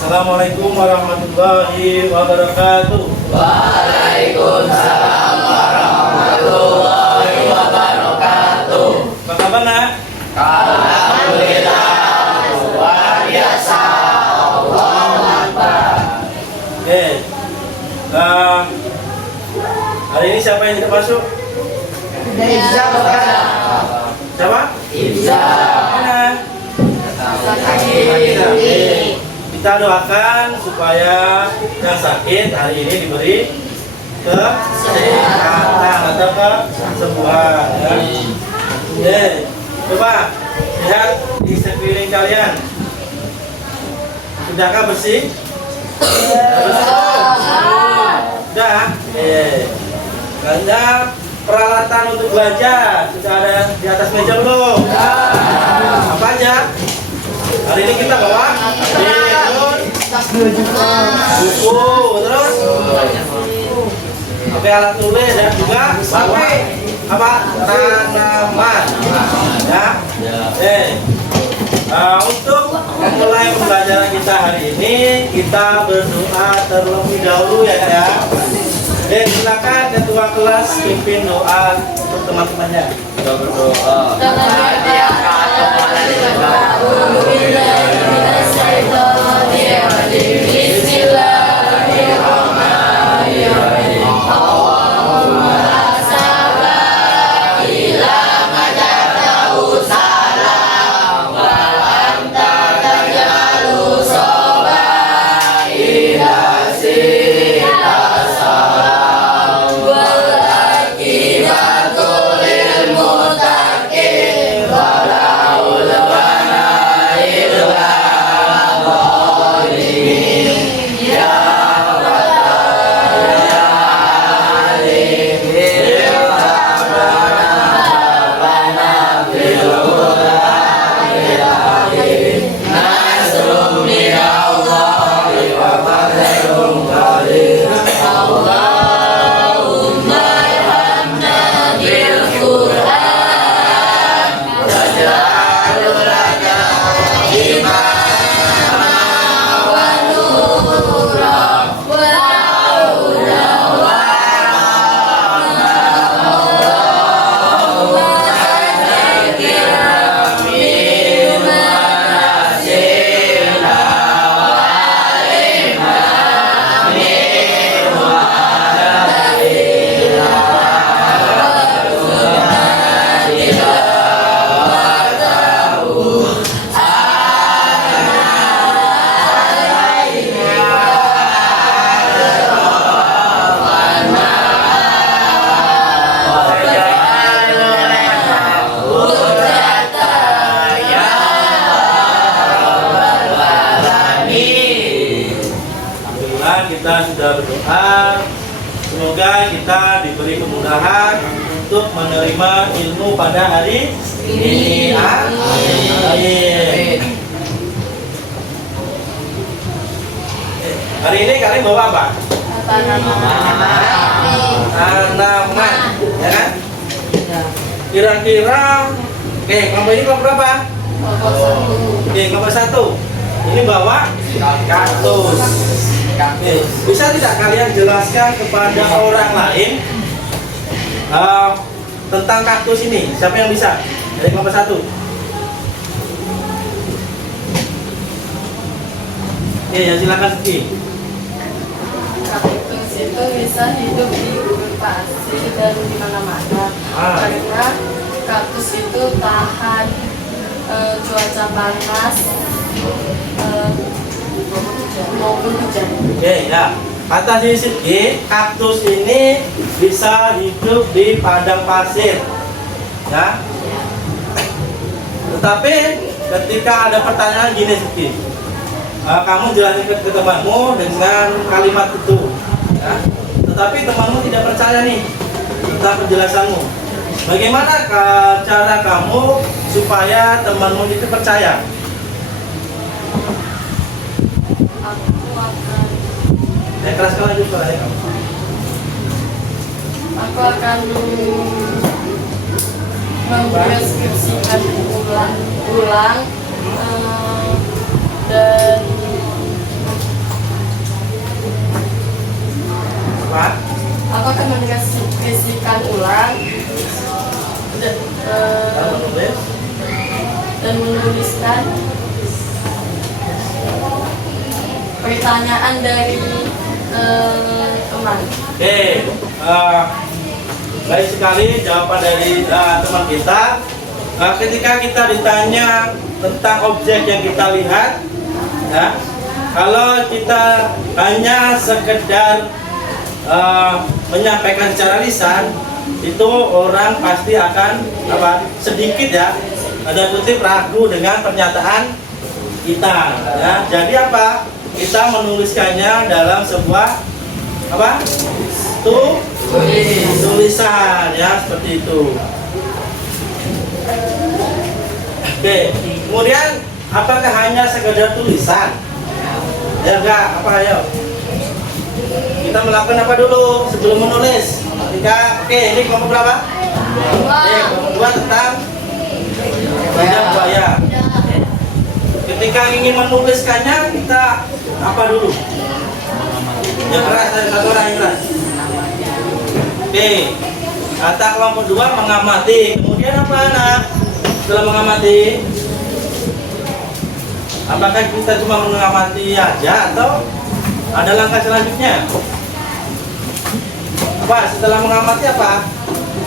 Assalamualaikum warahmatullahi wabarakatuh. Waalaikumsalam warahmatullahi wabarakatuh. Apa kabar nak? Alhamdulillah, luar biasa. Allahu Akbar. Oke. Hari ini siapa yang tidak masuk? Ibza bukan? Siapa? Ibza. Mana? Kita doakan supaya yang sakit hari ini diberi kesehatan atau kesembuhan. Ya. Oke. Coba lihat di sekeliling kalian. Sudahkah bersih? Sudah. Anda peralatan untuk belajar sudah ada di atas meja belum? Apa aja? Hari ini kita bawa buku, terus oke, alat tulis dan juga bawa apa? Tanaman. Ya. Untuk memulai pembelajaran kita hari ini, kita berdoa terlebih dahulu ya. Silakan ketua kelas pimpin doa untuk teman-temannya. Kita berdoa. Kita sudah berdoa, semoga kita diberi kemudahan untuk menerima ilmu pada hari ini. Amin. Hari ini kalian bawa apa? Tanaman, ya kan? Kira-kira, oke, kelompok ini kelompok berapa? Oke, kelompok 1. Ini bawa kaktus. Bisa tidak kalian jelaskan kepada orang lain tentang kaktus ini? Siapa yang bisa? Dari kelompok 1. Ya silakan Siti. Kaktus itu bisa hidup di gurun pasir dan di mana-mana. Karena kaktus itu tahan cuaca panas maupun hujan. Oke ya. Kata Siti, kaktus ini bisa hidup di padang pasir. Ya. Tetapi ketika ada pertanyaan gini Siti, kamu jelasin ke temanmu dengan kalimat itu, ya. Tetapi temanmu tidak percaya nih tentang penjelasanmu. Bagaimana cara kamu supaya temanmu itu percaya? Keraskan lagi suaranya kamu. Aku akan mendeskripsikan ulang dan Apa? Aku akan mendeskripsikan ulang dan, Menulis. dan menuliskan pertanyaan dari teman. Oke, baik sekali jawaban dari teman kita. Ketika kita ditanya tentang objek yang kita lihat, ya, kalau kita hanya sekedar menyampaikan secara lisan, itu orang pasti akan sedikit ya, ada kutip ragu dengan pernyataan kita. Ya. Jadi apa? Kita menuliskannya dalam sebuah tulisan ya, seperti itu. Oke, kemudian apakah hanya sekedar tulisan? Ya enggak, apa ayo? Kita melakukan apa dulu sebelum menulis? Ini kelompok berapa? Kelompok 2 tentang lidah buaya. Ketika ingin menuliskannya, kita apa dulu? Yang keras, satu orang yang keras. Oke, kata kelompok 2 mengamati. Kemudian apa anak? Setelah mengamati, apakah kita cuma mengamati aja atau ada langkah selanjutnya? Apa? Setelah mengamati apa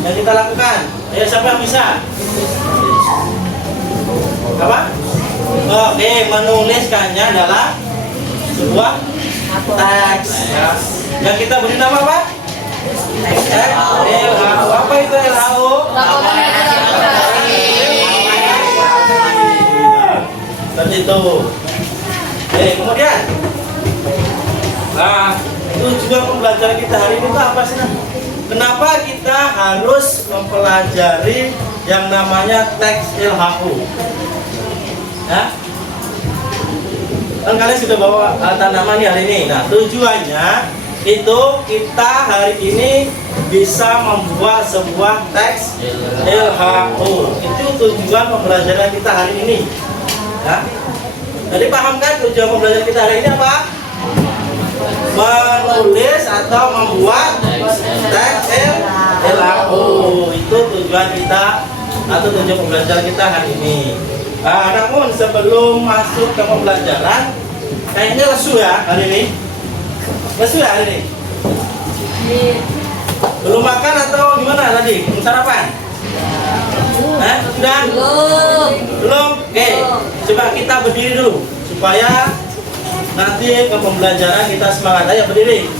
yang kita lakukan? Ayo, siapa yang bisa? Apa? Oke, menuliskannya dalam sebuah teks. Ya. Yang kita beri nama apa? LHO. Apa itu LHO? Seperti itu. Oke, kemudian tujuan pembelajaran kita hari ini itu apa sih? Kenapa kita harus mempelajari yang namanya teks LHO? Ya? Kan kalian sudah bawa tanaman nih hari ini. Nah, tujuannya itu kita hari ini bisa membuat sebuah teks LHO. Itu tujuan pembelajaran kita hari ini. Ya? Jadi paham kan tujuan pembelajaran kita hari ini apa? Menulis atau membuat teks LHO. Itu tujuan kita atau tujuan pembelajaran kita hari ini. Namun sebelum masuk ke pembelajaran, kayaknya lesu ya hari ini. Lesu ya hari ini? Belum makan atau gimana tadi? Belum sarapan? Sudah? Belum? Oke, coba kita berdiri dulu supaya nanti ke pembelajaran kita semangat. Ayo berdiri.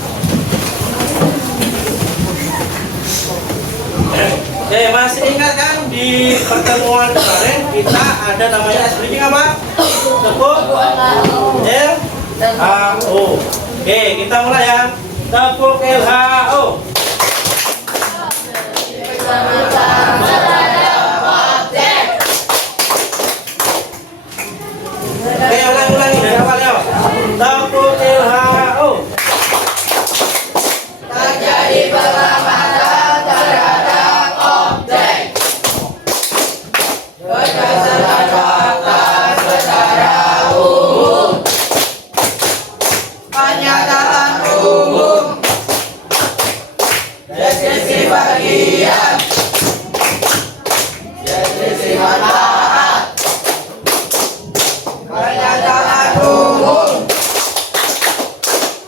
Oke, masih ingat kan di pertemuan kemarin kita ada namanya speaking apa? Tepuk LHO. Oke, kita mulai ya. Tepuk LHO. Oke, ulangi dari awal ya. Tepuk LHO. Terjadi pengamatan terhadap objek berdasarkan fakta secara umum. Pernyataan umum. Deskripsi bagian. Deskripsi manfaat. Pernyataan umum.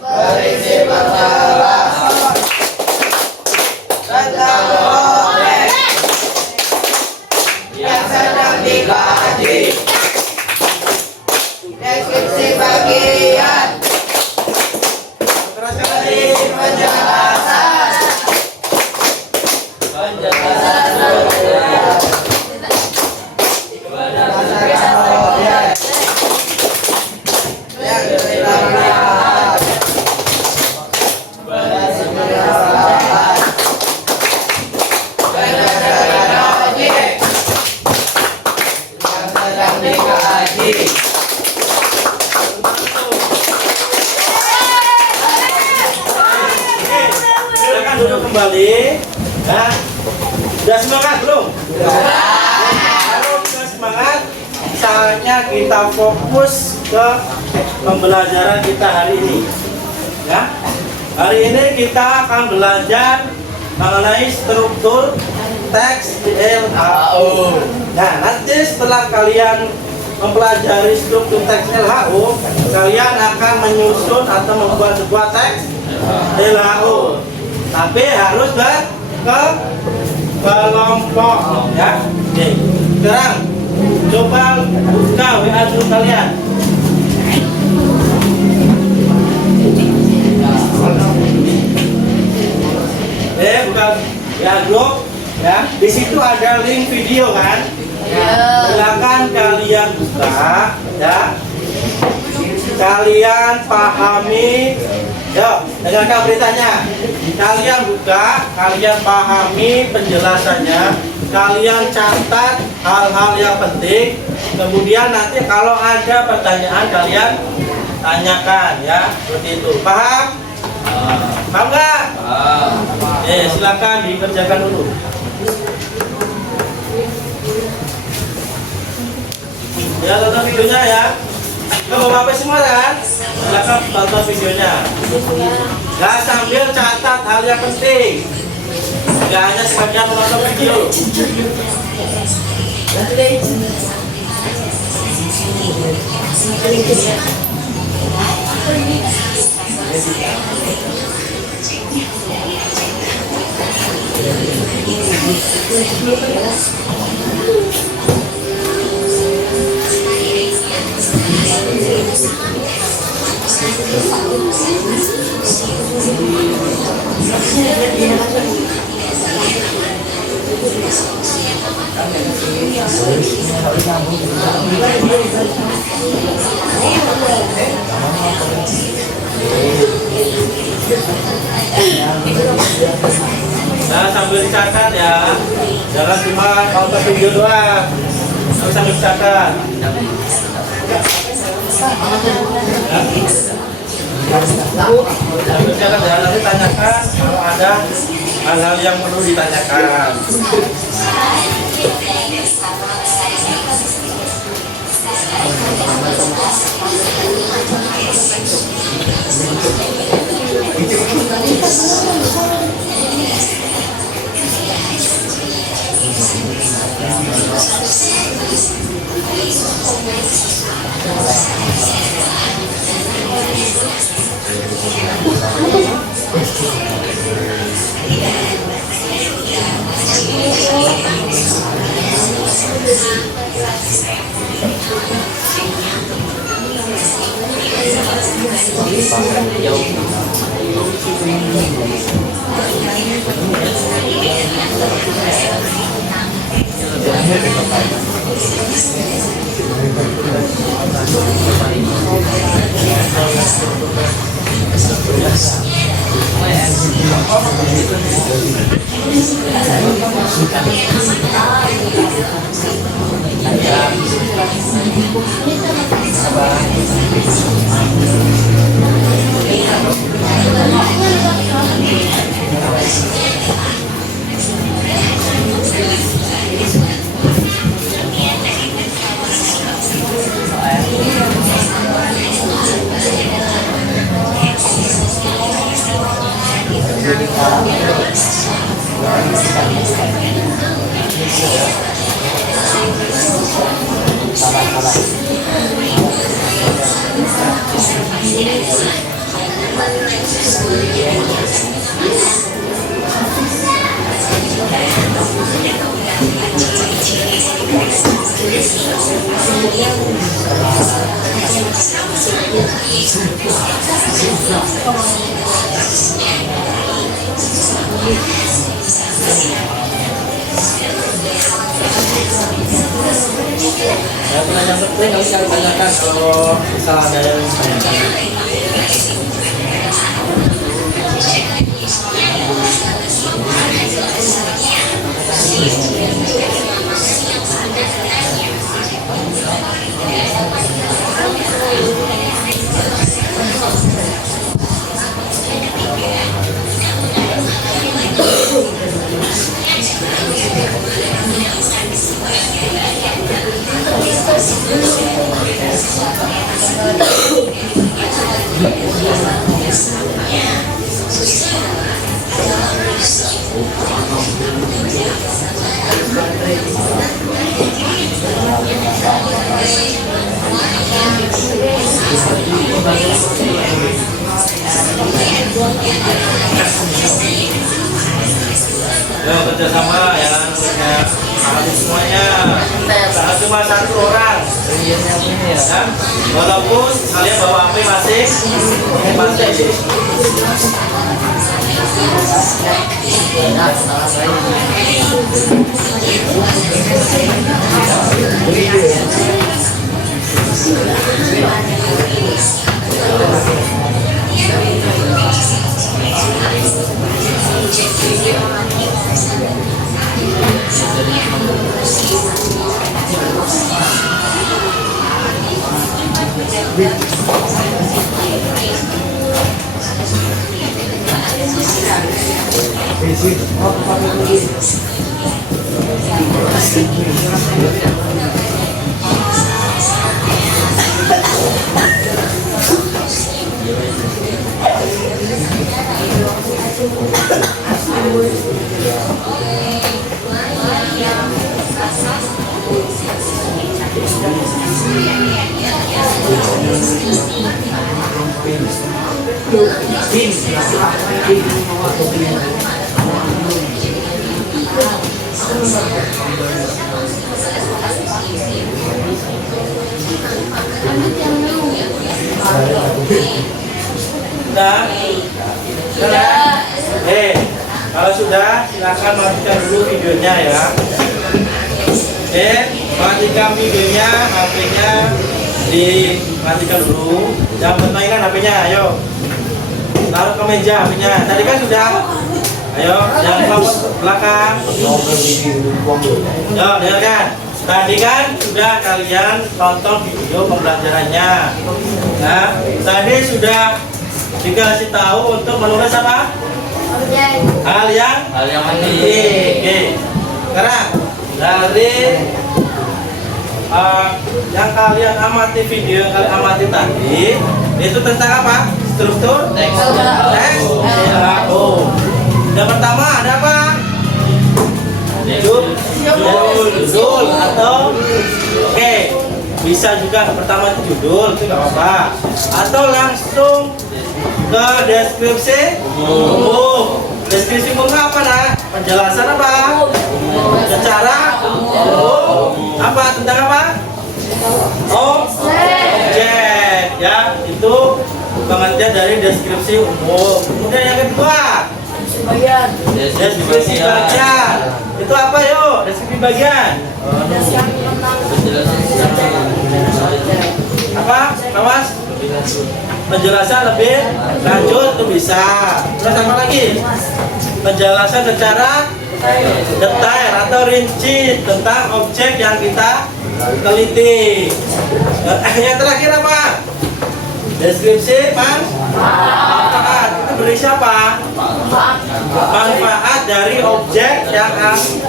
Berisi penjelasan tentang objek yang sedang dikaji. Deskripsi bagian. Berisi penjelasan. Penjelasan objek. Berdasarkan objek yang diterangkan. Berisi penjelasan. Berdasarkan objek yang sedang dikaji. Silakan duduk kembali. Nah, sudah semangat belum? Kalau sudah semangat, saatnya kita fokus ke pembelajaran kita hari ini. Ya, Hari ini kita akan belajar mengenai struktur teks LHO. Nah, nanti setelah kalian mempelajari struktur teks LHO, kalian akan menyusun atau membuat sebuah teks LHO. Tapi harus ke kelompok, ya. Oke. Sekarang coba buka WA dulu kalian. Buka WA grup, ya. Di situ ada link video kan? Silakan kalian buka, ya. Kalian pahami, yuk dengarkan beritanya. Kalian buka, kalian pahami penjelasannya, kalian catat hal-hal yang penting. Kemudian nanti kalau ada pertanyaan kalian tanyakan, ya, seperti itu. Paham? Paham nggak? Silakan dikerjakan dulu. Ya, tonton videonya ya. Bapak bapak semua kan? Silakan tonton videonya. Nah, sambil catat hal yang penting. Gak hanya sekedar menonton video. Nah, sambil dicatat ya, jangan cuma nonton video doang, harus sambil dicatat. Sambil dicatat ya, nanti tanyakan kalau ada hal-hal yang perlu ditanyakan. Ya, pertanyaan penting harus kalian tanyakan kalau misal ada yang ditanyakan. Yo kerjasama ya, amati semuanya. Jangan cuma satu orang. Ya, walaupun kalian bawa HP masing. Sudah? Kalau sudah, silakan matikan dulu videonya ya. Matikan videonya, HP-nya dimatikan dulu. Jangan bermainkan HP-nya, ayo. Taruh ke meja HP-nya. Tadi kan sudah. Ayo, jangan ke belakang. Yo, dengarkan. Tadi kan sudah kalian tonton video pembelajarannya. Nah, tadi sudah dikasih tahu untuk menulis apa? Hal yang penting. Oke. Sekarang dari yang kalian amati, video yang kalian amati tadi itu tentang apa? Struktur teks LHO. Yang pertama ada apa? Judul atau bisa juga pertama itu judul, itu nggak apa-apa, atau langsung ke deskripsi umum. Deskripsi umum apa nah? Penjelasan apa? Secara umum apa, tentang apa? Objek ya, itu pengertian dari deskripsi umum. Kemudian yang kedua, deskripsi bagian. Itu apa yuk? Deskripsi bagian. Apa? Kawas? Penjelasan lebih lanjut itu bisa. Terus apa lagi? Penjelasan secara detail atau rinci tentang objek yang kita teliti. Yang terakhir apa? Deskripsi manfaat. Itu berisi apa? Manfaat dari objek yang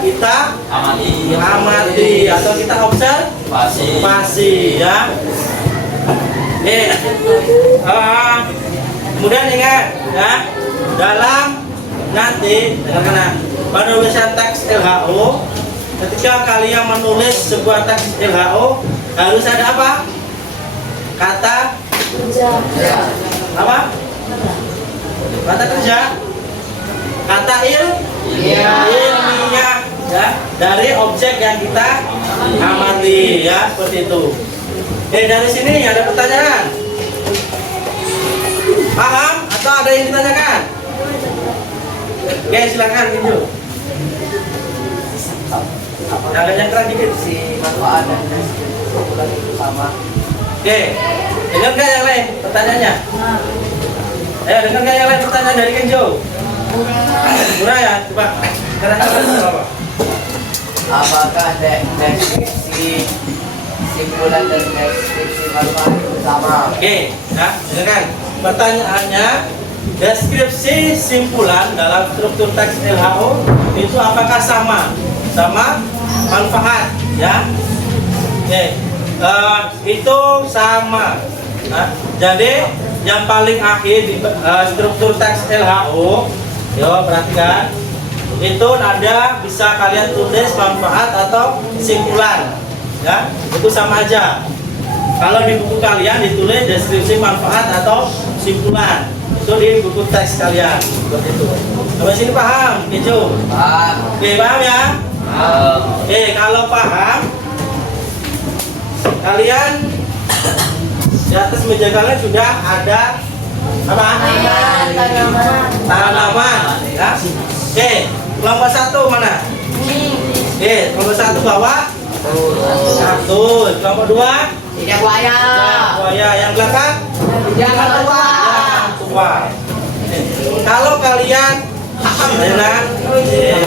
kita amati atau kita observasi ya. Kemudian ingat ya, dalam nanti dengan penulisan teks LHO, ketika kalian menulis sebuah teks LHO harus ada apa? Kata apa? Kata kerja, kata ilmiah ya, dari objek yang kita amati ya, seperti itu. Dari sini ada pertanyaan? Paham? Atau ada yang ditanyakan? Silakan Kinju. Agak nyangkrak dikit. Si manfaat dan kesimpulan itu sama. Dengar nggak yang lain pertanyaannya? Ayo dengar nggak yang lain pertanyaan dari Kinju? Murah ya, coba. Apa? Apakah deskripsi simpulan dan deskripsi manfaat itu sama? Nah, dengarkan. Pertanyaannya, deskripsi simpulan dalam struktur teks LHO itu apakah sama manfaat ya? Itu sama. Nah, jadi yang paling akhir di struktur teks LHO, perhatikan, itu ada bisa kalian tulis manfaat atau simpulan, ya, itu sama aja. Kalau di buku kalian ditulis deskripsi manfaat atau kesimpulan. Itu di buku teks kalian. Seperti itu. Sampai sini paham, Kejo? Paham. Oke, paham ya? Paham. Oke, kalau paham, kalian di atas meja kalian sudah ada apa? Tanaman. Ya. Oke, kelompok 1 mana? Oke, kelompok 1 bawa satu. Kelompok 2 Tidak buaya. buaya. Yang belakang Jangan tua. tua. Kalau kalian enak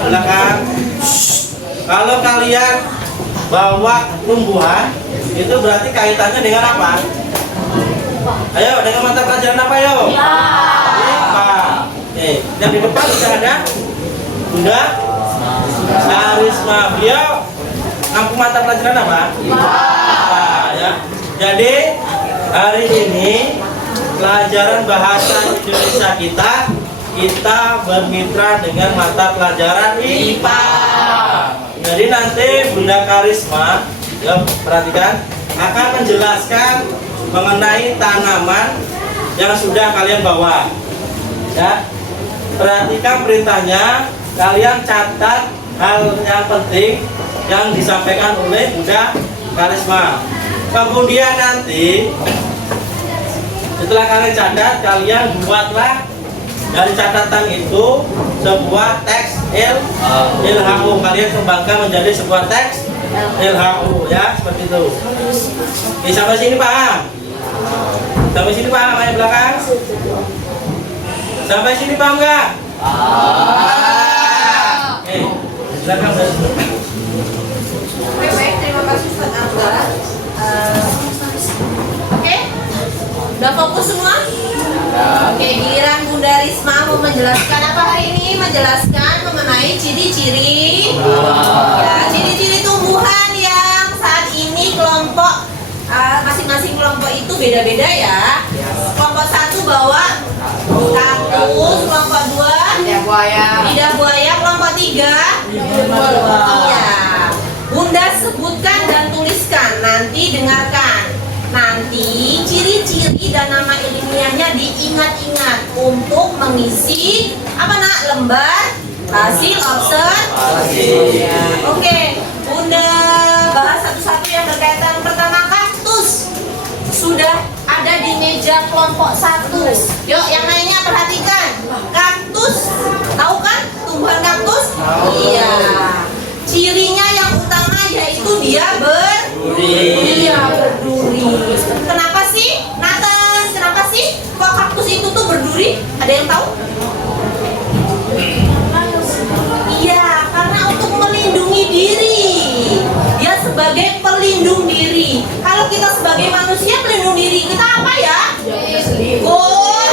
belakang. Kalau kalian bawa tumbuhan, itu berarti kaitannya dengan apa? Ayo, dengan mata pelajaran apa yo? IPA. Yang di depan sudah ada Bunda Karisma. Beliau ngaku mata pelajaran apa? IPA. Ya. Jadi hari ini pelajaran bahasa Indonesia kita bermitra dengan mata pelajaran IPA. Jadi nanti Bunda Karisma, ya perhatikan, akan menjelaskan mengenai tanaman yang sudah kalian bawa. Ya, perhatikan perintahnya, kalian catat hal yang penting yang disampaikan oleh Bunda Karisma. Kemudian nanti setelah kalian catat, kalian buatlah dari catatan itu sebuah teks LHU. Kalian kembangkan menjadi sebuah teks LHU, ya, seperti itu. Oke, sampai sini paham? Sampai sini paham yang belakang? Sampai sini paham nggak? Oke, belakang saya. Baik, terima kasih Ustaz Abdullah. Oke, udah fokus semua? Oke, giliran Bunda Risma mau menjelaskan apa hari ini? Menjelaskan mengenai ciri-ciri ya, ciri-ciri tumbuhan yang saat ini kelompok masing-masing kelompok itu beda-beda ya. Kelompok 1 bawa kaktus, kelompok 2 Tidak buaya. lidah buaya, kelompok 3 iya. Bunda sebutkan dan tuliskan, nanti dengarkan. Nanti ciri-ciri dan nama ilmiahnya diingat-ingat untuk mengisi apa nak lembar hasil observasi. Oke, Bunda bahas satu-satu yang berkaitan. Pertama, kaktus sudah ada di meja kelompok 1. Yuk, yang lainnya perhatikan. Kaktus, tahu kan tumbuhan kaktus? Iya. Cirinya yang utama yaitu dia berduri. Kenapa sih, Nathan? Kenapa sih kok kaktus itu tuh berduri? Ada yang tahu? Iya, karena untuk melindungi diri. Dia sebagai pelindung diri. Kalau kita sebagai manusia pelindung diri kita apa ya? Oh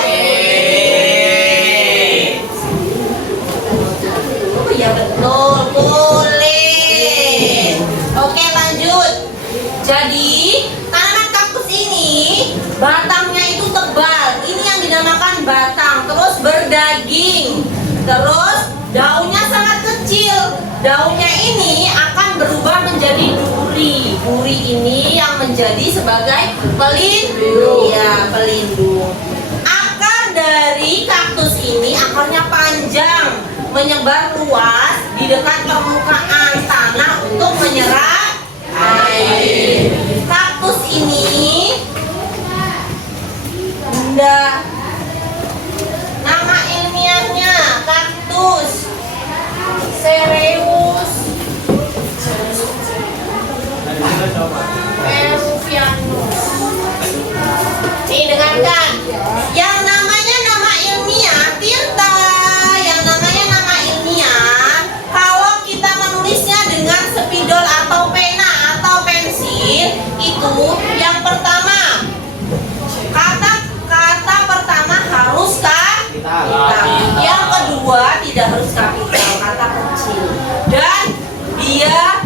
iya betul, boleh. Oke, lanjut. Jadi tanaman kaktus ini batangnya itu tebal. Ini yang dinamakan batang. Terus berdaging. Terus daunnya sangat kecil. Daunnya ini akan berubah menjadi duri. Duri ini yang menjadi sebagai pelindung. Ya, pelindung. Akar dari kaktus ini akarnya panjang, menyebar luas di dekat permukaan tanah untuk menyerap air. Kaktus ini Bunda, nama ilmiahnya kaktus Cereus peruvianus. Nih dengarkan, yang namanya nama ilmiah Tirta, yang namanya nama ilmiah kalau kita menulisnya dengan spidol atau pena atau pensil itu yang pertama kata pertama harus kapital, yang kedua tidak harus kapital, kata kecil, dan dia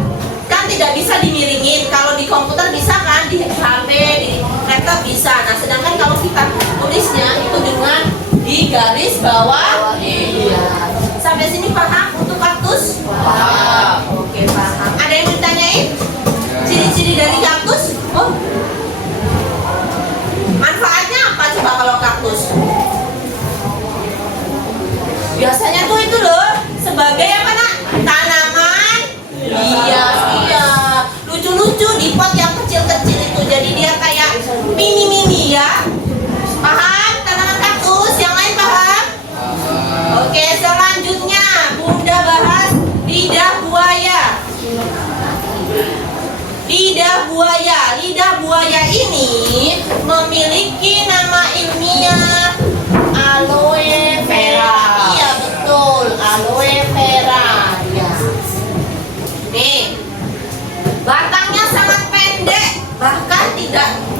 kan tidak bisa dimiringin. Kalau di komputer bisa kan, di HP, di laptop bisa. Nah, sedangkan kalau kita tulisnya itu dengan di garis bawah. Iya. Sampai sini paham untuk kaktus? Paham. Oke, paham. Ada yang ditanyain? Ciri-ciri dari kaktus? Oh, lidah buaya ini memiliki nama ilmiah aloe vera. Iya betul, aloe vera. Ya. Nih, batangnya sangat pendek, bahkan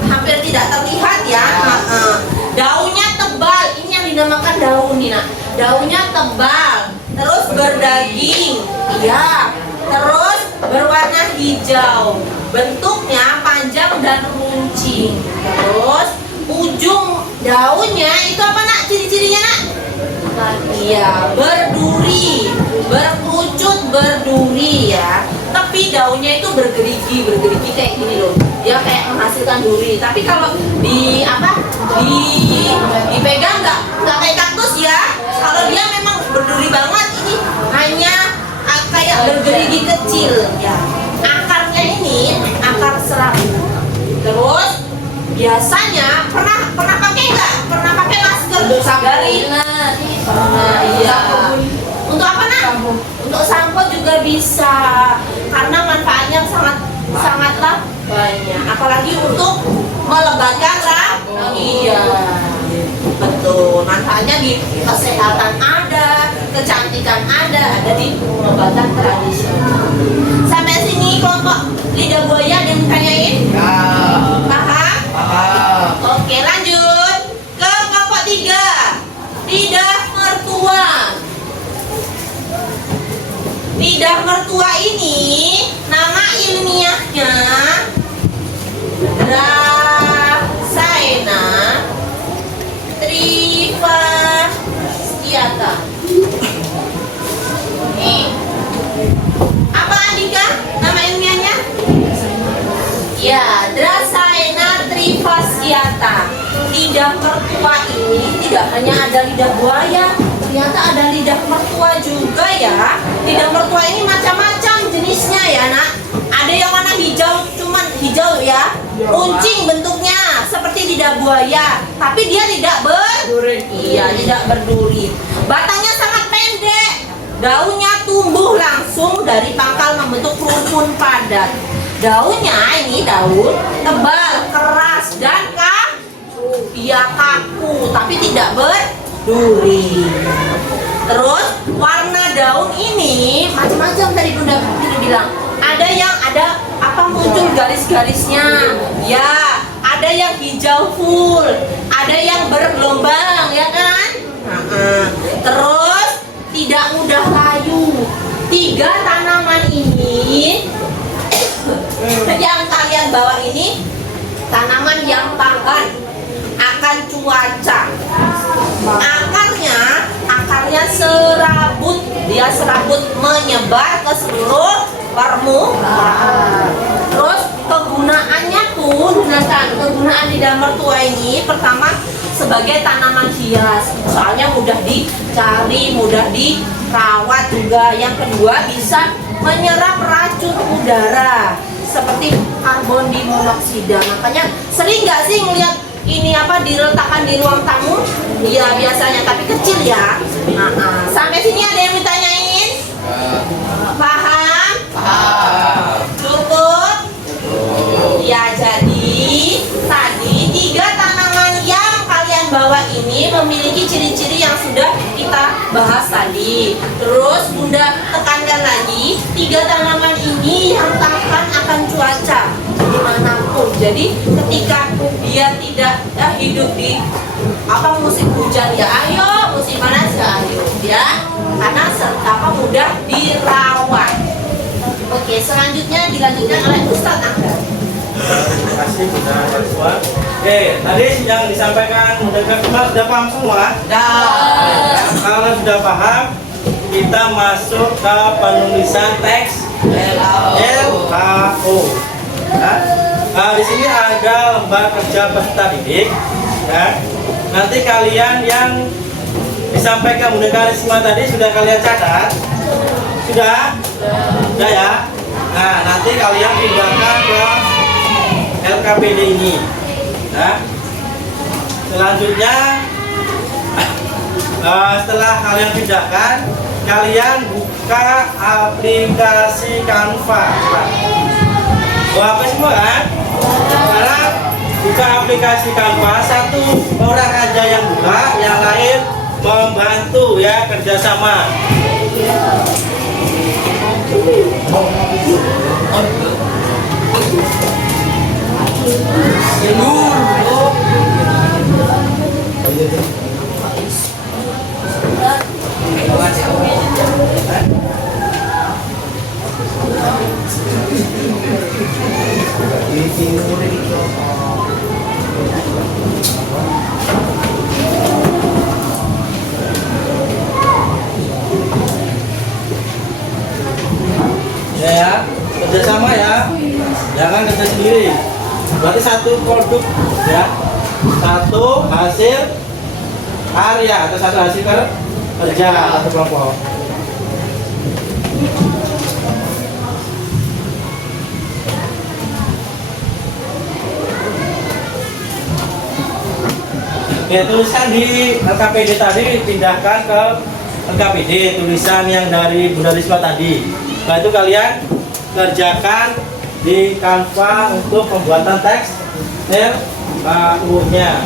hampir tidak terlihat ya. Daunnya tebal, ini yang dinamakan daun nih nak. Daunnya tebal, terus berdaging, iya. Terus berwarna hijau, bentuknya panjang dan runcing. Terus ujung daunnya itu apa nak? Ciri-cirinya nak? Iya, berduri, berkerucut berduri ya. Tapi daunnya itu bergerigi kayak gini loh. Dia kayak menghasilkan duri. Tapi kalau dipegang nggak kayak kaktus ya. Kalau dia memang berduri banget, ini hanya kayak bergerigi kecil ya. Akarnya ini akar serabut. Terus biasanya pernah pakai nggak? Pernah pakai masker dari? Iya. Untuk apa nak? Untuk sampo juga bisa, karena manfaatnya sangatlah banyak. Apalagi untuk melebatkan rambut. Iya. Betul. Manfaatnya di kesehatan ada, kecantikan ada di pengobatan tradisional. Sampai sini kelompok lidah buaya ada yang tanyain? Paham? Oke, lanjut ke kelompok 3. Lidah mertua. Lidah mertua ini nama ilmiahnya Dracaena trifasciata. Nih, apa Andika nama ilmiahnya? Ya, Dracaena trifasciata. Lidah mertua ini tidak hanya ada lidah buaya, ternyata ada lidah mertua juga ya. Lidah mertua ini macam-macam jenisnya ya nak. Ada yang warna hijau, cuman hijau ya, runcing bentuknya seperti lidah buaya, tapi dia tidak berduri. Iya, tidak berduri. Batangnya sangat pendek, daunnya tumbuh langsung dari pangkal membentuk rumpun padat. Daunnya ini daun tebal, keras dan kaku, tapi tidak berduri. Terus warna daun ini macam-macam tadi Bunda bilang. Ada muncul garis-garisnya. Ya, ada yang hijau full, ada yang bergelombang, ya kan? Terus tidak mudah layu. 3 tanaman ini yang kalian bawa ini tanaman yang tahan akan cuaca. Akarnya serabut, dia serabut menyebar ke seluruh permukaan. Terus kegunaannya pun kegunaan lidah mertua ini pertama sebagai tanaman hias, soalnya mudah dicari, mudah dirawat juga. Yang kedua bisa menyerap racun udara seperti karbon dimonoksida. Makanya sering nggak sih ngeliat ini diletakkan di ruang tamu? Iya biasanya, tapi kecil ya. Sampai sini ada yang ditanyain? Paham? Cukup? Ya, jadi tadi 3 tanaman yang kalian bawa ini memiliki ciri-ciri yang sudah kita bahas tadi. Terus Bunda tekankan lagi, 3 tanaman ini yang tahan akan cuaca dimanapun. Jadi ketika dia tidak hidup di musim hujan ya ayo, musim panas ya ayo ya, karena mudah dirawat. Oke, selanjutnya dilanjutkan oleh Ustadz Angga. Terima kasih Bunda Fariswa. Oke, tadi yang disampaikan Bunda Fariswa sudah paham semua? Kalau sudah paham, kita masuk ke penulisan teks LHO. Di sini ada lembar kerja peserta didik. Ya. Nanti kalian yang disampaikan Bunda Karisma tadi sudah kalian catat? Sudah? Sudah ya? Nah, nanti kalian pindahkan ke LKPD ini. Nah, selanjutnya setelah kalian pindahkan, kalian buka aplikasi Canva. Buat apa semua kan? buka aplikasi Canva, satu orang aja yang buka, yang lain membantu ya, kerjasama. Ya, kerjasama ya, jangan kerja sendiri. Berarti satu produk ya, satu hasil karya atau satu hasil kerja atau kelompok. Ya, tulisan di LKPD tadi pindahkan ke LKPD, tulisan yang dari Bunda Risma tadi. Nah, itu kalian kerjakan di Canva untuk pembuatan teks RAU-nya.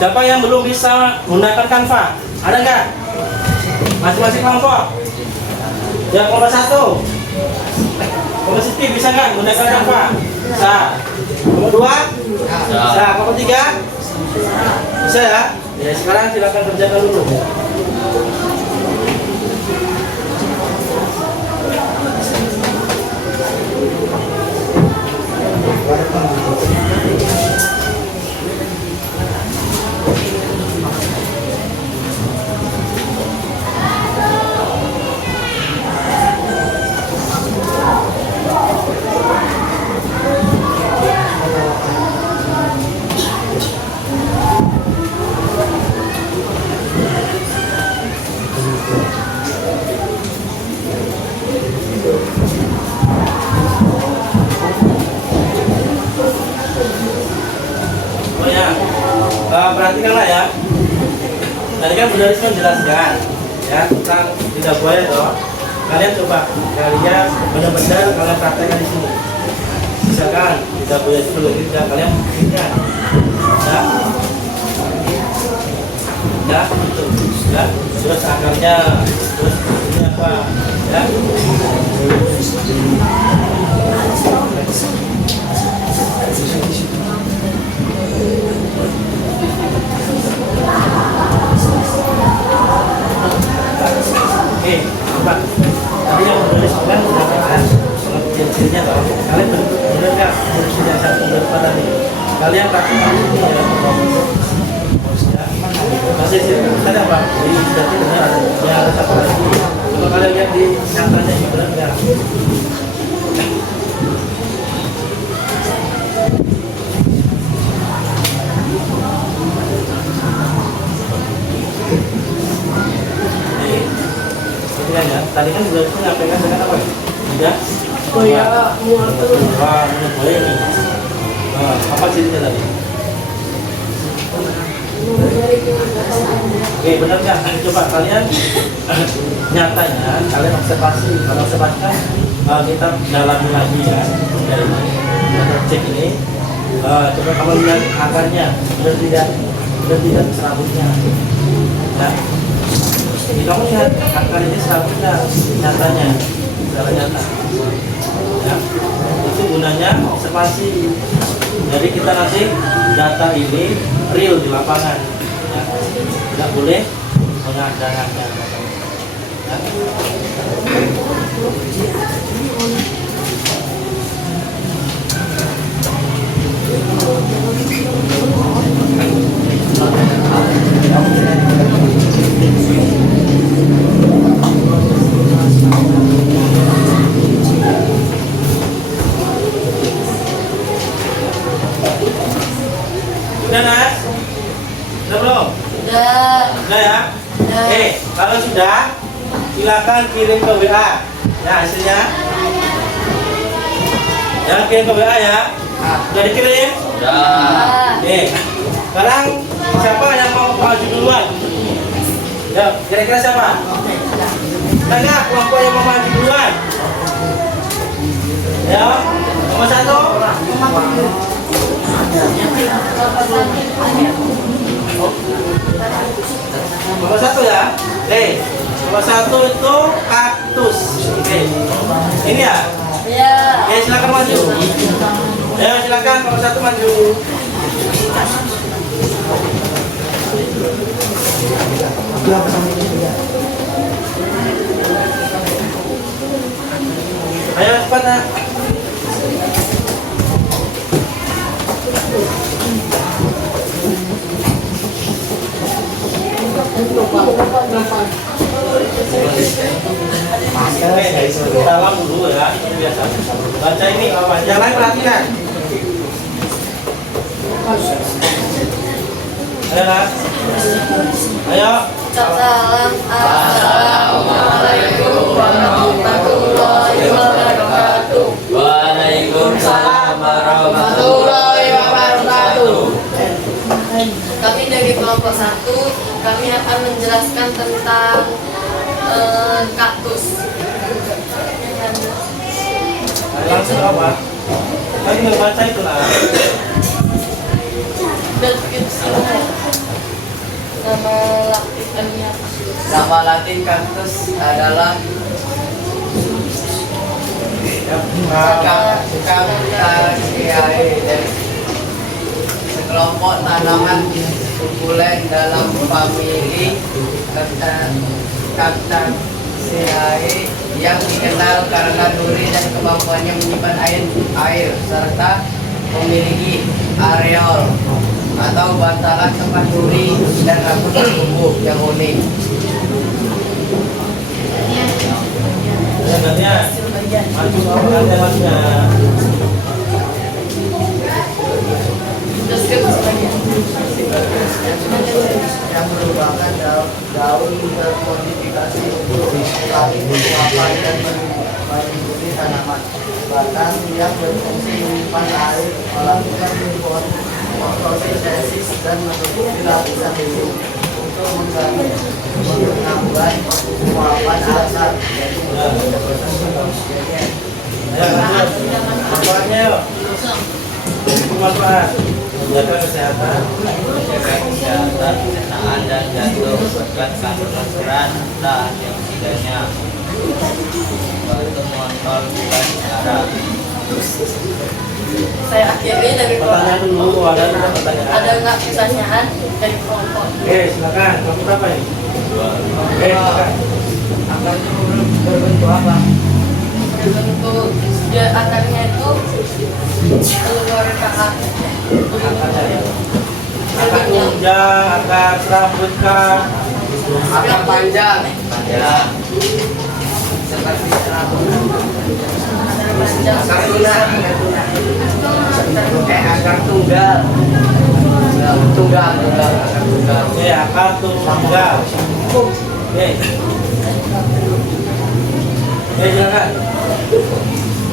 Siapa yang belum bisa menggunakan Canva? Ada nggak? Masing-masing kelompok. Ya, kelompok 1. Kelompok Siti bisa nggak menggunakan Canva? Bisa. Kelompok 2? Bisa. Kelompok 3? Bisa ya? Ya, sekarang silakan kerjakan dulu. Perhatikanlah ya. Tadi kan Bunda Risma menjelaskan ya tentang lidah buaya toh. Kalian coba, kalian benar-benar kalian praktekkan di sini. Misalkan lidah buaya itu dulu tidak kalian bikinkan. Ya. Ya, itu. Ya. Terus akarnya, terus ini apa? Ya. Oke, Pak. Tadi yang menulis kan mengatakan ciri-cirinya toh. Kalian benar nggak ciri-cirinya satu berapa tadi? Kalian praktikkan ini ya. Masih ada Pak. Jadi berarti benar ada. Ya ada satu lagi. Kalau kalian lihat di nyatanya benar nggak? Ya, tadi kan sudah menyampaikan dengan apa ya? Tidak? Oh ya, muat terus. Wah, ini boleh nih. Apa cerita tadi? Oke, benar nggak? Coba kalian nyatanya kalian observasi. Kalau observasi kan kita dalami lagi ya dari kita cek ini. Coba kalau lihat akarnya sudah tidak serabutnya. Ya. Jadi kamu lihat akar ini serabutnya nyatanya, secara nyata. Ya. Itu gunanya observasi. Jadi kita nanti data ini real di lapangan. Ya. Tidak boleh mengada-ngada. Ya. Sudah Nas? Sudah belum? Sudah ya? Kalau sudah silakan kirim ke WA ya hasilnya. Jangan kirim ke WA ya. Sudah dikirim? Sudah. Sekarang siapa yang mau maju duluan? Ya, kira-kira siapa? Nah, kelompok yang mau maju duluan. Ya, nomor 1. Nomor 1 ya. Nomor 1 itu kaktus. Oke. Ini ya. Iya. Ya, silakan maju. Ya, silakan nomor 1 maju. Ayo cepat nak. Salam dulu ya, ini biasa. Baca ini apa? Yang lain perhatikan. Ayo nak. Ayo. Salam. Assalamualaikum warahmatullahi wabarakatuh. Waalaikumsalam warahmatullahi wabarakatuh. Kami dari kelompok 1, kami akan menjelaskan tentang kaktus. Langsung apa? Kami nggak baca itu lah. Deskripsi nama latinnya. Nama Latin kaktus adalah Cactaceae, dari sekelompok tanaman sukulen dalam famili Cactaceae yang dikenal karena duri dan kemampuannya menyimpan air serta memiliki areol atau bantalan tempat duri dan rambut bertumbuh yang unik. Sebenarnya maju ada masnya. Yang merupakan daun termodifikasi untuk mengurangi penguapan dan melindungi tanaman. Batang yang berfungsi menyimpan air, melakukan fotosintesis dan menutupi lapisan hidup untuk menambah penguapan asap. Manfaatnya yuk. Manfaat menjaga kesehatan, pencernaan dan jantung, obat kanker kerat, dan yang ketiganya membantu mengontrol gula darah. Saya akhiri dari pertanyaan kelompok. dulu, ada pertanyaan. Ada nggak pertanyaan dari kelompok? Oke, silakan. Kamu berapa ini? Silakan. Akar itu berbentuk apa? Berbentuk dia akarnya itu keluar ke atas. Akar tunjang, akar serabut kah? Akar panjang. Ya, Seperti serabut. Panjang. Akar lunak. Akar tunggal. Tunggal. Akar tunggal. Oke, akar tunggal. Oke. Oke, silakan.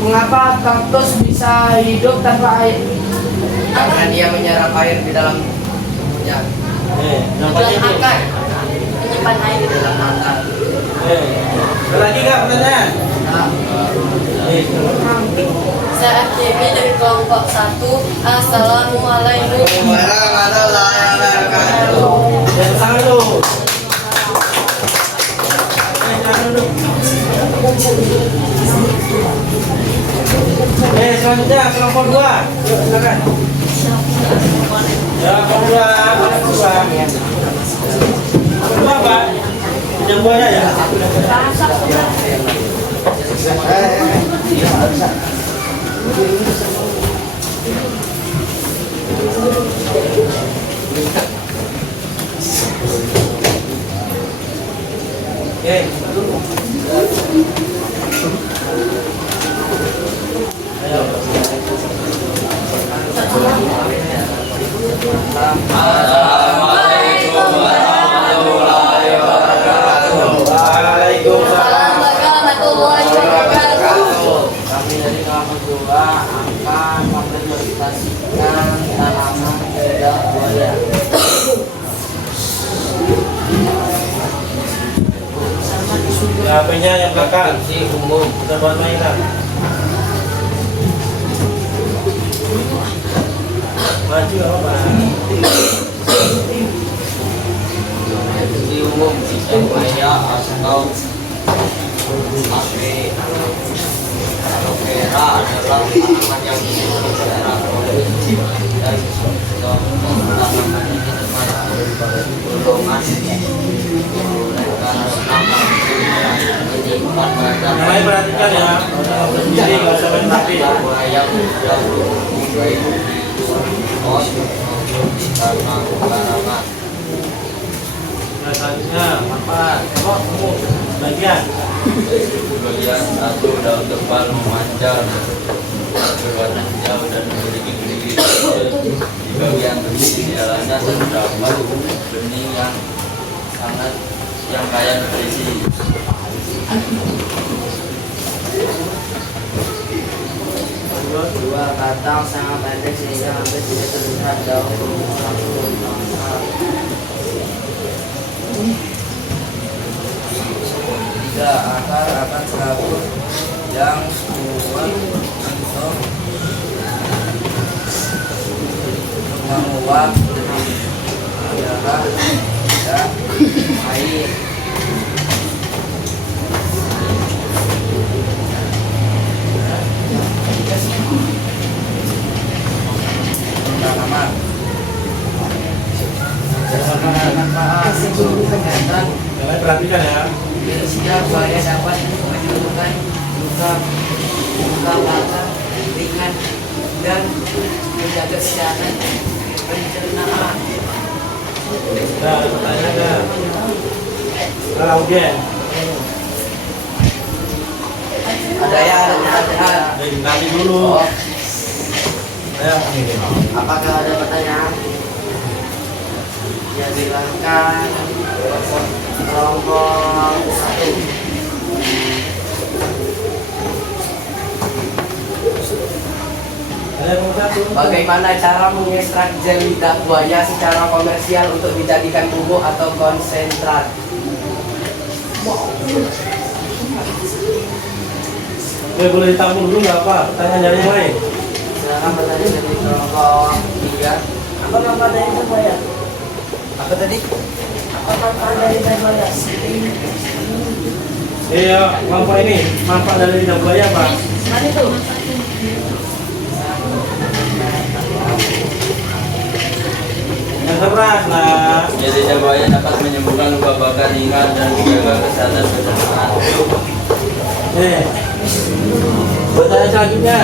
Mengapa kaktus bisa hidup tanpa air? Karena dia menyerap air di dalamnya. Oke, yang Dalam paling itu. akar menyimpan air di dalam akar. Oke. Ada lagi nggak pertanyaan? Oke. Saya akhiri dari kelompok 1. Assalamualaikum Warahmatullahi wabarakatuh. Yang tangan dulu. Tangan dulu. Selanjutnya kelompok 2. Yuk, silakan. Ya, kelompok 2. Kelompok 2 apa? Yang buahnya ya? Oke. Ayo. Assalamualaikum warahmatullahi wabarakatuh. Waalaikumsalam. warahmatullahi wabarakatuh. Kami dari kelompok 2 akan mempresentasikan tanaman lidah buaya. HP-nya yang belakang. Si umum. Kita buat mainan. Maju apa? Si umum tidak kaya atau HP Aloe-vera adalah tanaman yang dimiliki secara kolektif dan tanaman ini termasuk golongan Namanya perhatikan ya. Jadi nggak usah main HP. Nah, selanjutnya manfaat. Oh, kamu bagian. Bagian satu daun tebal memanjang berwarna hijau dan memiliki gigi kecil. Di bagian tepi jalannya terdapat benih yang kaya nutrisi. Dua batang sangat pendek sehingga hampir tidak terlihat daun tumbuh langsung. Tiga, akar akan serabut yang kuat untuk menguap udara dan air. Manfaat kesehatan. Namanya perhatikan ya. Manusia buaya dapat menyembuhkan luka bakar ringan dan menjaga kesehatan pencernaan. Nah, ada pertanyaan nggak? Kalau Augen, Ada ya, ada. nanti dulu. Oh, Ayo. Apakah ada pertanyaan? Ya silakan kelompok 1. Ada yang satu. bagaimana cara mengekstrak gel lidah buaya secara komersial untuk dijadikan bubuk atau konsentrat? Boleh ditampung dulu nggak apa? Pertanyaan dari yang lain. Silakan bertanya dari kelompok 3. Apa manfaat dari lidah buaya? Apa tadi? Apa manfaat dari lidah buaya? Iya, manfaat ini, manfaat dari lidah buaya apa? Mana itu? Yang keras, nah. Jadi buaya dapat menyembuhkan luka bakar ringan dan menjaga kesehatan pencernaan. Pertanyaan selanjutnya,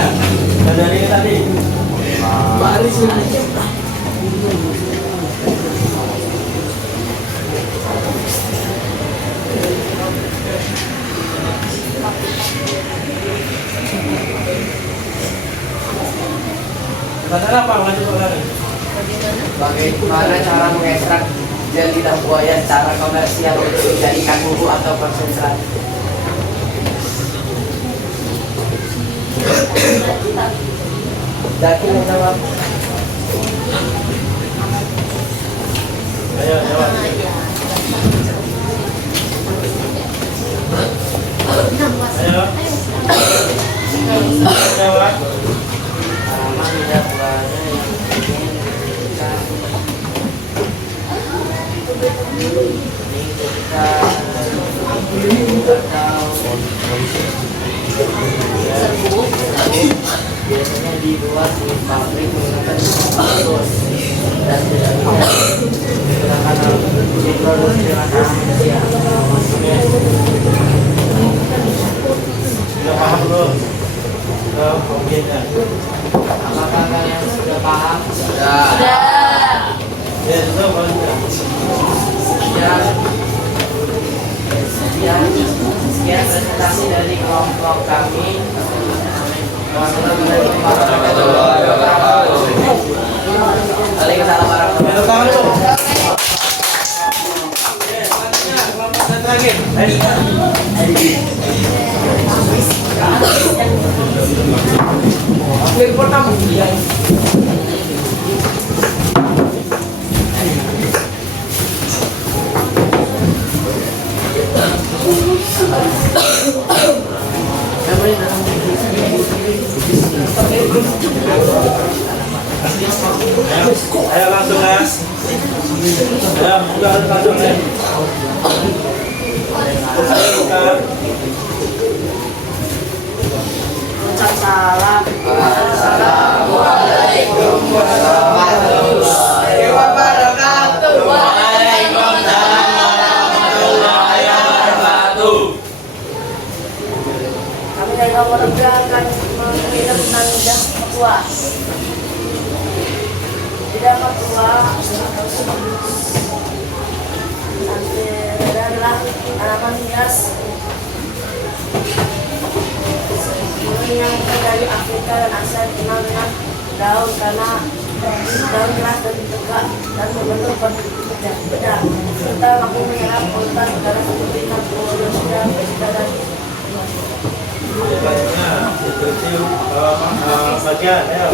yang dari ini tadi. Pak Aris aja. Pertanyaan apa? Lanjut pertanyaan. Bagaimana cara mengekstrak gel lidah buaya secara komersial untuk dijadikan bubuk atau konsentrat? Zaki menjawab. Ayo, jawab. Ayo. Jawab. Tanaman lidah buaya yang ingin diberikan ini ketika biasanya dibuat di pabrik menggunakan bagus dan tidak menggunakan diproduksi dengan manusia. Sudah paham belum? Objeknya. Apakah kalian sudah paham? Sudah. Ya, sudah kalau sudah. Sekian presentasi dari kelompok kami. Warahmatullahi wabarakatuh. Waalaikumsalam warahmatullahi Tepuk tangan wabarakatuh. dulu. Oke, selanjutnya kelompok yang terakhir. Yang pertama, Ayo. Ayo langsung ya. Ayo buka langsung ya. Ayo buka. Ucap salam. Assalamualaikum warahmatullahi wabarakatuh. Waalaikumsalam warahmatullahi wabarakatuh. Kami dari nomor akan mengirim tentang lidah mertua. Lidah mertua nanti adalah tanaman hias yang dari Afrika dan Asia dikenal dengan daun karena daun keras dan tegak dan membentuk bedak serta mampu menyerap polutan udara seperti narkoba, dan Bagian bagian ya.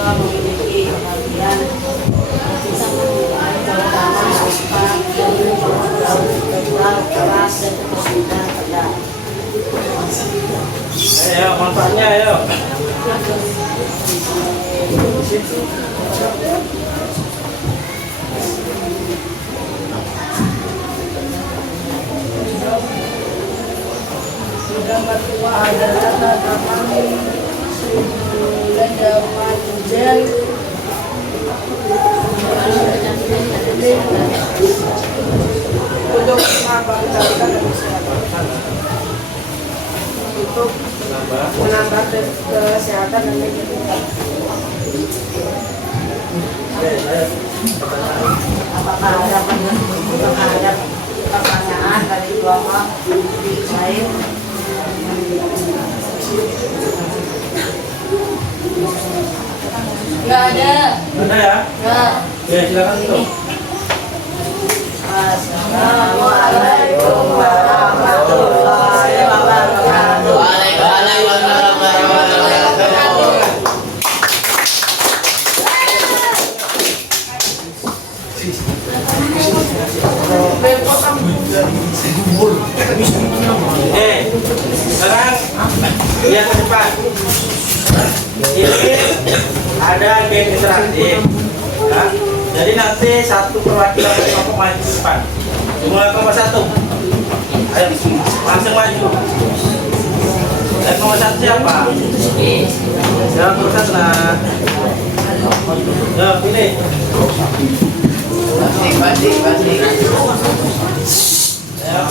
memiliki kebahagiaan terutama sifat daun keras dan kemudian pedas. Ayo manfaatnya ayo. Lidah mertua adalah tanaman lidah majujen untuk mengembangkan dan kesehatan, untuk menambah kesehatan dan kehidupan. Apakah ada pertanyaan dari kelompok lain? Nggak ada. Ada ya? Nggak. Ya silakan tuh. Assalamualaikum warahmatullahi wabarakatuh. Waalaikumsalam warahmatullahi wabarakatuh. Sekarang lihat ke depan. Ini ada game interaktif. Ya. Jadi nanti satu perwakilan kelompok maju ke depan. Dimulai nomor 1. Ayo langsung maju. Dan nomor 1 siapa? Ya, nomor 1 nah. Ya, pilih. Basing. Ya.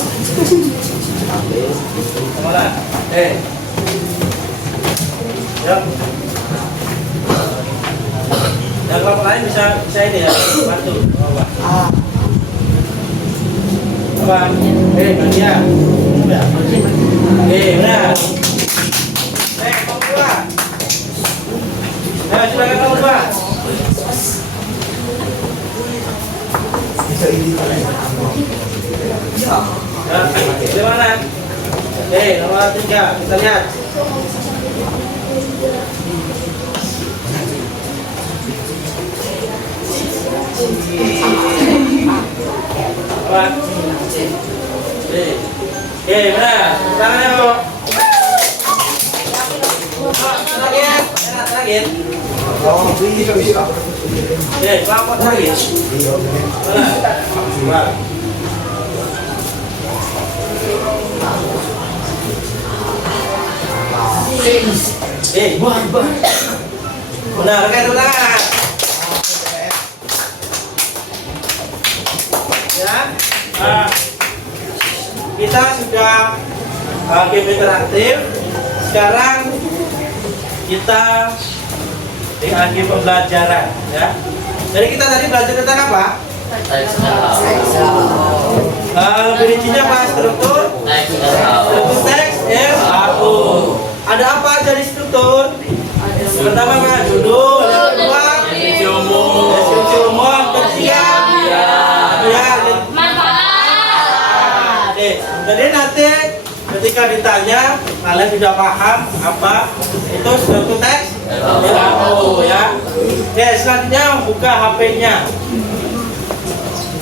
Kemana? Ya. Yang kelompok lain bisa ini ya, bantu. Apa? Nadia. Benar. Kelompok 2. Silakan kelompok 2. Ya, di mana? Nomor 3, kita lihat. Apa? Benar. Tangannya kok. Terakhir. Kelompok terakhir. Mana? Benar, rekan tepuk tangan. Ya, kita sudah game interaktif. Sekarang kita di akhir pembelajaran, ya. Jadi kita tadi belajar tentang apa? Lebih rincinya apa? Struktur teks, ada apa aja di struktur? Pertama kan judul, nanti ketika ditanya kalian sudah paham apa itu suatu teks LAO ya. Oke, selanjutnya buka HP-nya.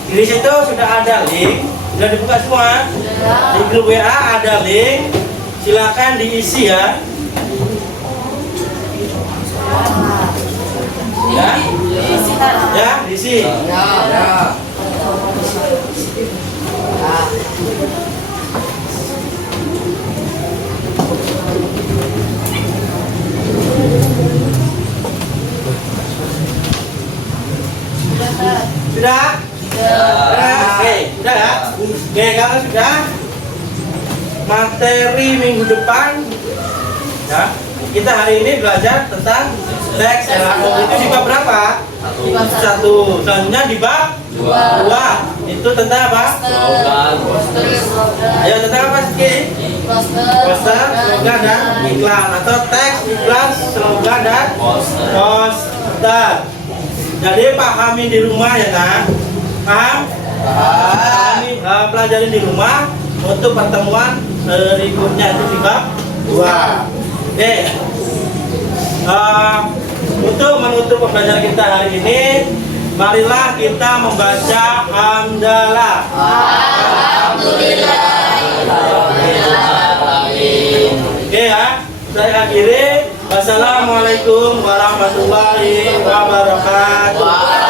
Di situ sudah ada link, sudah dibuka semua. Di grup WA ada link, silakan diisi ya. Ya, ya diisi. Ya. Sudah? Oke, sudah ya? Oke, kalau sudah materi minggu depan ya, kita hari ini belajar tentang teks LAO. Itu di bab berapa? Satu. Selanjutnya di bab dua. Itu tentang apa? Ya, tentang apa sih? Poster, slogan dan iklan, atau teks, iklan, slogan dan poster. Jadi pahami di rumah ya kan? Paham? Pahami, pelajari di rumah untuk pertemuan berikutnya itu di bab 2. Oke. Untuk menutup pembelajaran kita hari ini, marilah kita membaca hamdalah. Oke ya, saya akhiri. Wassalamualaikum warahmatullahi wabarakatuh.